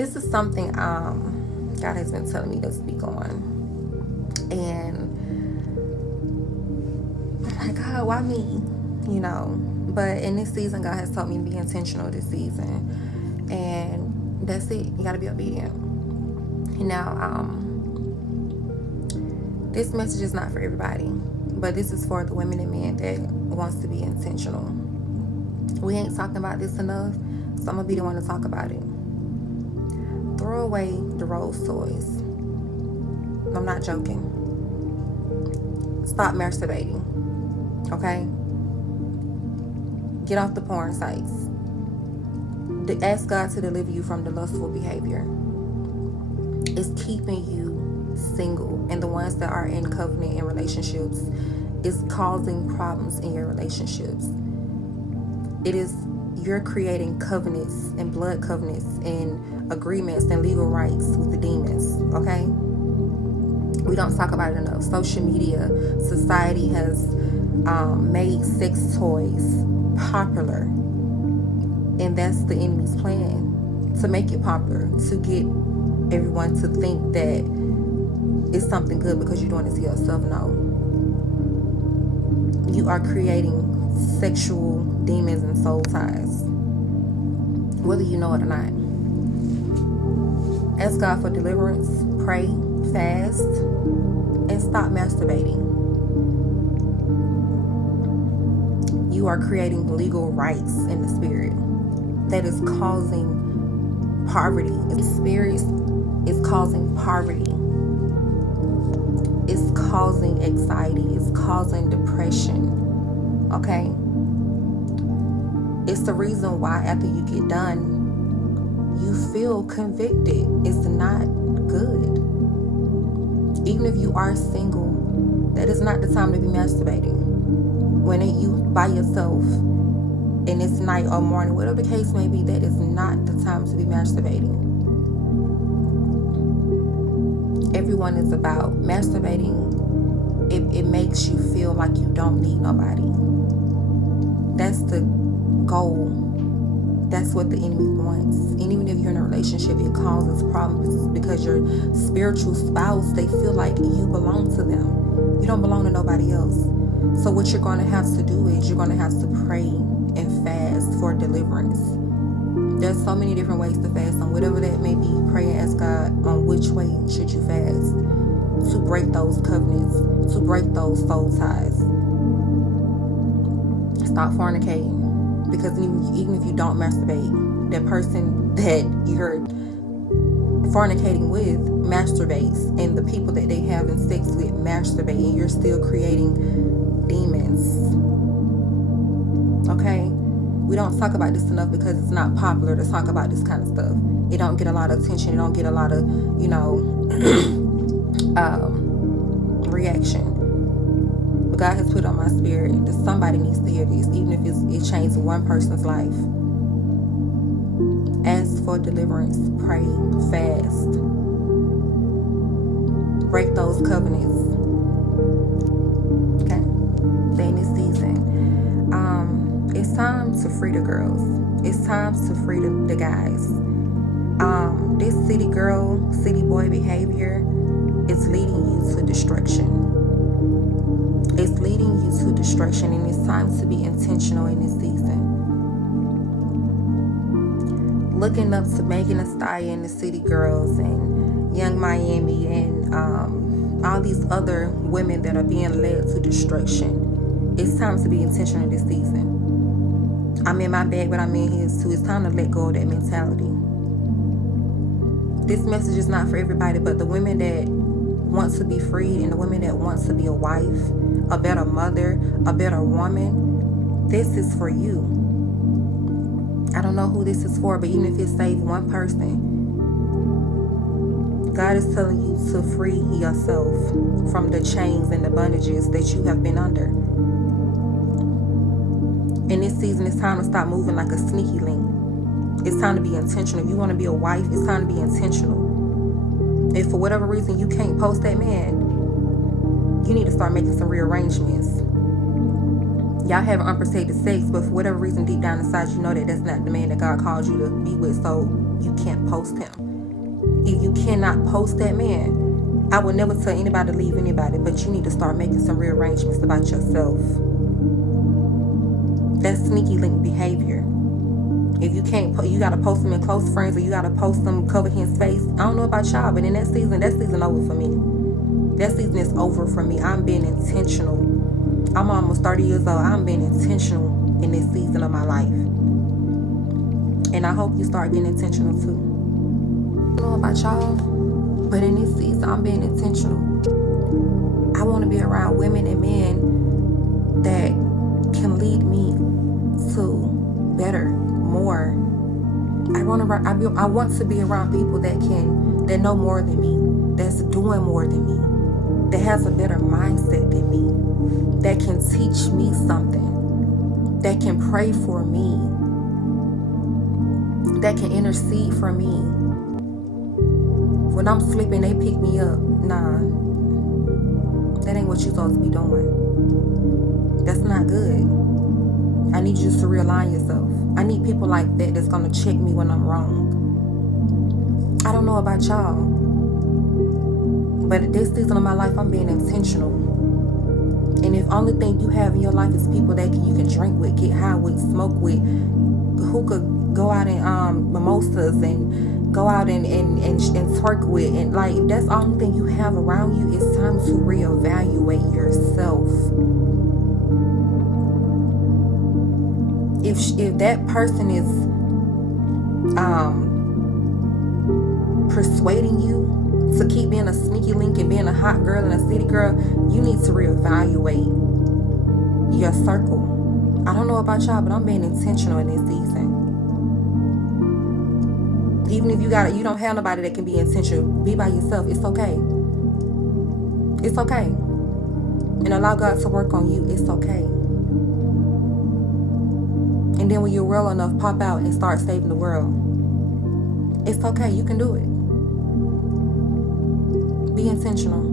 this is something God has been telling me to speak on. And I'm like, God, why me? But in this season, God has told me to be intentional this season. And that's it. You got to be obedient. Now, this message is not for everybody, but this is for the women and men that wants to be intentional. We ain't talking about this enough, so I'm going to be the one to talk about it. Throw away the Rose toys. I'm not joking. Stop masturbating. Okay? Get off the porn sites. Ask God to deliver you from the lustful behavior. It's keeping you single, and the ones that are in covenant and relationships is causing problems in your relationships. You're creating covenants and blood covenants and agreements and legal rights with the demons. Okay? We don't talk about it enough. Social media, society has made sex toys popular, and that's the enemy's plan, to make it popular, to get everyone to think that it's something good because you're doing it to yourself. No, you are creating sexual demons and soul ties, whether you know it or not. Ask God for deliverance, pray, fast, and stop masturbating. You are creating legal rights in the spirit that is causing poverty. The spirit is causing poverty. It's causing anxiety. It's causing depression. Okay? It's the reason why after you get done, you feel convicted. It's not good. Even if you are single, that is not the time to be masturbating. When you by yourself and it's night or morning, whatever the case may be, that is not the time to be masturbating. Everyone is about masturbating. It makes you feel like you don't need nobody. That's the goal. That's what the enemy wants. And even if you're in a relationship, it causes problems because your spiritual spouse, they feel like you belong to them. You don't belong to nobody else. So what you're going to have to do is you're going to have to pray and fast for deliverance. There's so many different ways to fast on whatever that may be. Pray and ask God on which way should you fast to break those covenants, to break those soul ties. Stop fornicating, because even if you don't masturbate, that person that you're fornicating with masturbates, and the people that they have in sex with masturbate, and you're still creating demons. Okay? We don't talk about this enough because it's not popular to talk about this kind of stuff. It don't get a lot of attention. It don't get a lot of, reaction. But God has put on my spirit that somebody needs to hear this, even if it changes one person's life. Ask for deliverance. Pray. Fast. Break those covenants. Okay? Stay in this season. It's time to free the girls. It's time to free the guys. This city girl, city boy behavior is leading you to destruction. It's leading you to destruction, and it's time to be intentional in this season. Looking up to Megan Thee Stallion and the City Girls and Young Miami and all these other women that are being led to destruction. It's time to be intentional this season. I'm in my bag, but I'm in his too. It's time to let go of that mentality. This message is not for everybody, but the women that want to be freed and the women that want to be a wife, a better mother, a better woman, this is for you. I don't know who this is for, but even if it saves one person, God is telling you to free yourself from the chains and the bondages that you have been under. In this season, it's time to stop moving like a sneaky link. It's time to be intentional. If you want to be a wife, it's time to be intentional. If for whatever reason you can't post that man, you need to start making some rearrangements. Y'all having unprotected sex, but for whatever reason deep down inside you know that that's not the man that God called you to be with. So you can't post him. If you cannot post that man, I would never tell anybody to leave anybody, but you need to start making some rearrangements about yourself. That's sneaky link behavior. If you can't, you gotta post them in close friends, or you gotta post them cover his face. I don't know about y'all, but in that season over for me. That season is over for me. I'm being intentional. I'm almost 30 years old. I'm being intentional in this season of my life. And I hope you start being intentional too. I don't know about y'all, but in this season, I'm being intentional. I want to be around women and men that can lead me to better, more. I want to be around people that know more than me, that's doing more than me, that has a better mindset than me, that can teach me something, that can pray for me, that can intercede for me. When I'm sleeping, they pick me up. Nah, that ain't what you're supposed to be doing. That's not good. I need you to realign yourself. I need people like that that's gonna check me when I'm wrong. I don't know about y'all, but this season of my life, I'm being intentional. And if only thing you have in your life is people that you can drink with, get high with, smoke with, who could go out and mimosas and go out and twerk with, and like, if that's the only thing you have around you, it's time to reevaluate yourself. If that person is persuading you to keep being a sneaky link and being a hot girl and a city girl, you need to reevaluate your circle. I don't know about y'all, but I'm being intentional in this season. Even if you don't have nobody that can be intentional, be by yourself. It's okay. It's okay. And allow God to work on you. It's okay. And then when you're real enough, pop out and start saving the world. It's okay. You can do it. Be intentional.